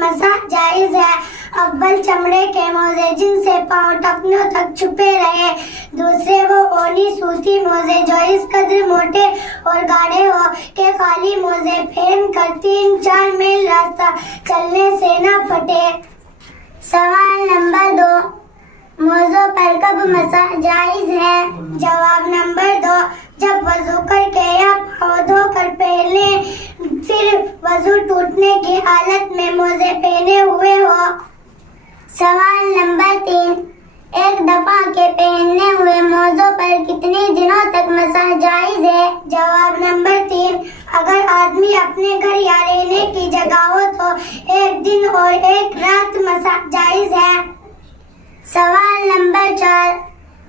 مسح جائز ہے۔ اول چمڑے کے موزے جن سے پاؤں ٹخنوں تک چھپے رہے، دوسرے وہ اونی سوتی موزے جو اس قدر موٹے اور گاڑھے ہو کہ خالی موزے پہن کر 3-4 میل راستہ چلنے سے نہ پھٹے۔ سوال نمبر 2، موزوں پر کب مسح جائز ہے؟ جواب نمبر 2، جب وضو کر کے یا پاؤں دھو کر پہلے، پھر وضو ٹوٹنے کی حالت میں موزے پہنے ہوئے ہو۔ سوال نمبر 3، ایک دفعہ کے پہننے ہوئے موزوں پر کتنے دنوں تک مسح جائز ہے؟ جواب نمبر 3، اگر آدمی اپنے گھر یا رہنے کی جگہ ہو تو 1 دن اور 1 رات مسح جائز ہے۔ سوال نمبر 4،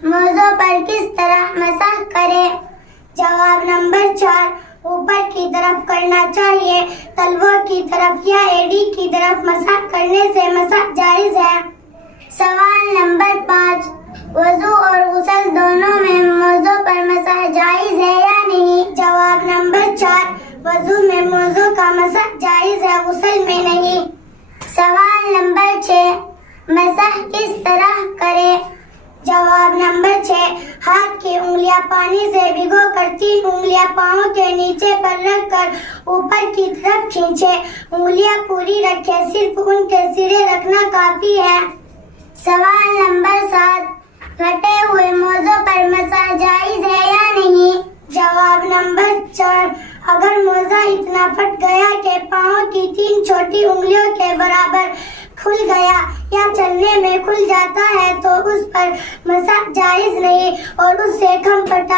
موزوں پر کس طرح مسح کرے؟ جواب نمبر 4، اوپر کی طرف کرنا چاہیے، تلووں کی طرف یا ایڑی کی طرف مسح کرنے سے مسح جائز ہے۔ سوال نمبر 5، وضو اور غسل دونوں میں موزوں پر مسح جائز ہے یا نہیں؟ جواب نمبر 4، وضو میں موزوں کا مسح جائز ہے، غسل میں نہیں۔ سوال نمبر 6، مسح کس طرح کرے؟ جواب نمبر 6، ہاتھ کی انگلیاں پانی سے بھگو کر 3 انگلیاں پاؤں کے نیچے پر رکھ کر اوپر کی طرف کھینچے، انگلیاں پوری رکھے، صرف ان کے سرے رکھنا کافی ہے۔ سوال نمبر 7، پھٹے ہوئے موزوں پر مسح جائز ہے یا نہیں؟ جواب نمبر 4، اگر موزہ اتنا پھٹ گیا کہ پاؤں کی 3 چھوٹی انگلیوں کے برابر کھل گیا یا چلنے میں کھل جاتا ہے تو اس پر مسح جائز نہیں، اور اس سے کم پھٹا